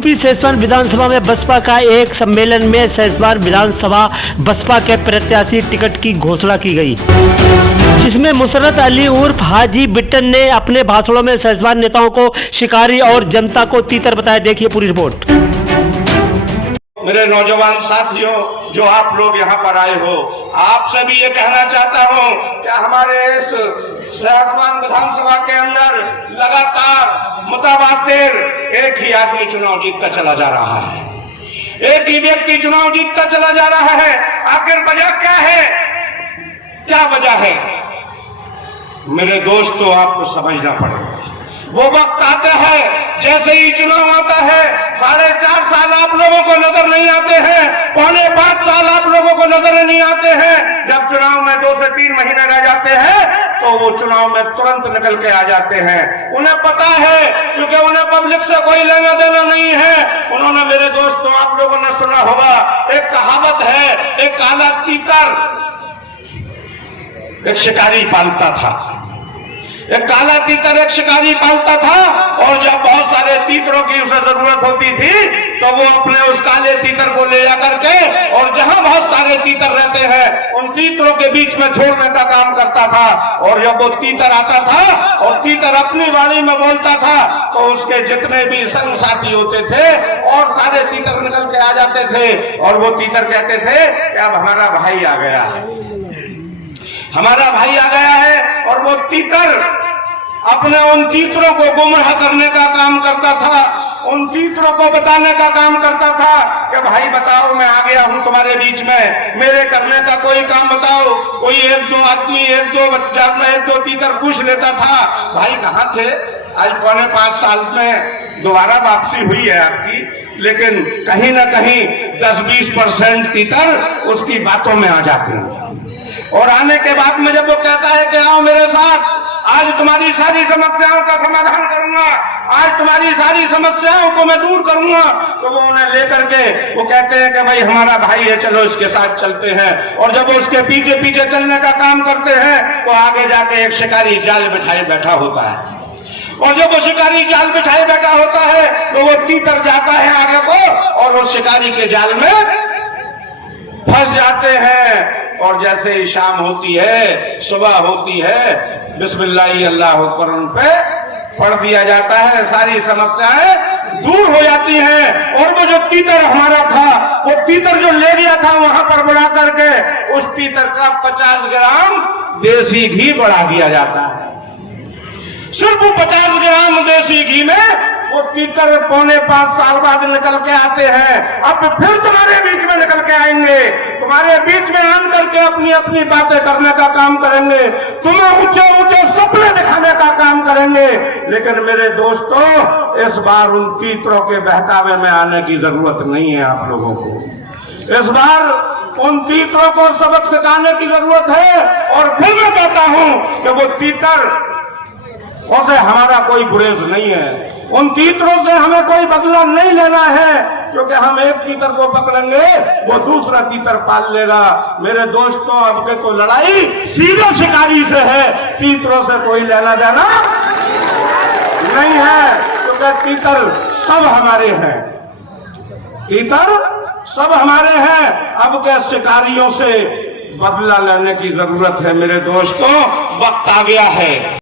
UP सैसवान विधानसभा में बसपा का एक सम्मेलन में सैसवान विधानसभा बसपा के प्रत्याशी टिकट की घोषणा की गई, जिसमें मुसरत अली उर्फ हाजी बिट्टन ने अपने भाषणों में सैसवान नेताओं को शिकारी और जनता को तीतर बताया। देखिए पूरी रिपोर्ट। मेरे नौजवान साथियों, जो आप लोग यहाँ पर आए हो, आपसे भी ये कहना चाहता हूँ कि हमारे इस सैसवान विधानसभा के अंदर लगातार मुताबातिर एक ही आदमी चुनाव जीतता चला जा रहा है, एक ही व्यक्ति चुनाव जीतता चला जा रहा है। आखिर वजह क्या है? क्या वजह है मेरे दोस्तों? आपको समझना पड़ेगा। वो वक्त आता है, जैसे ही चुनाव आता है, 4.5 साल आप लोगों को नजर नहीं आते हैं, 4.5 साल आप लोगों को नजर नहीं आते हैं। जब चुनाव में 2 से 3 महीने रह जाते हैं तो वो चुनाव में तुरंत निकल के आ जाते हैं। उन्हें पता है, क्योंकि उन्हें पब्लिक से कोई लेना देना नहीं है। उन्होंने, मेरे दोस्तों, आप लोगों ने सुना होगा, एक कहावत है, एक काला तीतर एक शिकारी पालता था। एक काला तीतर एक शिकारी पालता था, और जब बहुत सारे तीतरों की उसे जरूरत होती थी तो वो अपने उस काले तीतर को ले जाकर के, और जहां बहुत सारे तीतर रहते हैं उन तीतरों के बीच में छोड़ने का काम करता था। और जब वो तीतर आता था और तीतर अपनी वाणी में बोलता था तो उसके जितने भी संग साथी होते थे और सारे तीतर निकल के आ जाते थे, और वो तीतर कहते थे कि अब हमारा भाई आ गया है, हमारा भाई आ गया है। और वो तीतर अपने उन तीतरों को गुमराह करने का काम करता था, उन तीतरों को बताने का काम करता था कि भाई बताओ, मैं आ गया हूं तुम्हारे बीच में, मेरे करने का कोई काम बताओ। कोई 1-2 आदमी, 1-2 तीतर पूछ लेता था, भाई कहां थे? आज 4.5 साल में दोबारा वापसी हुई है आपकी, लेकिन कहीं ना कहीं 10-20% तीतर उसकी बातों में आ जाते हैं। और आने के बाद में जब वो कहता है कि आओ मेरे साथ, आज तुम्हारी सारी समस्याओं का समाधान करूंगा, आज तुम्हारी सारी समस्याओं को मैं दूर करूंगा, तो वो उन्हें लेकर के वो कहते हैं कि भाई हमारा भाई है, चलो इसके साथ चलते हैं। और जब वो उसके पीछे पीछे चलने का काम करते हैं तो आगे जाके एक शिकारी जाल बिठाए बैठा होता है, और जब वो शिकारी जाल बिठाए बैठा होता है तो वो तीतर जाता है आगे को, और वो शिकारी के जाल में फंस जाते हैं। और जैसे ही शाम होती है, सुबह होती है, बिस्मिल्लाह अल्लाह अकबर उन पे पढ़ दिया जाता है, सारी समस्याएं दूर हो जाती हैं। और वो जो तीतर हमारा था, वो तीतर जो ले गया था वहां पर बुला करके, उस तीतर का 50 ग्राम देसी घी बढ़ा दिया जाता है। सिर्फ 50 ग्राम देसी घी में वो तीतर 4.5 साल बाद निकल के आते हैं। अब फिर तुम्हारे बीच में निकल के आएंगे, तुम्हारे बीच में आन करके अपनी अपनी बातें करने का काम करेंगे, तुम्हें ऊंचे ऊंचे सपने दिखाने का काम करेंगे। लेकिन मेरे दोस्तों, इस बार उन तीतरों के बहकावे में आने की जरूरत नहीं है आप लोगों को। इस बार उन तीतरों को सबक सिखाने की जरूरत है। और फिर मैं कहता हूं कि वो तीतर से हमारा कोई गुरेज नहीं है, उन तीतरों से हमें कोई बदला नहीं लेना है, क्योंकि हम एक तीतर को पकड़ेंगे वो दूसरा तीतर पाल लेगा। मेरे दोस्तों, अब के तो लड़ाई सीधे शिकारी से है, तीतरों से कोई लेना देना नहीं है, क्योंकि तीतर सब हमारे हैं, तीतर सब हमारे हैं। अब के शिकारियों से बदला लेने की जरूरत है मेरे दोस्तों, वक्त आ गया है।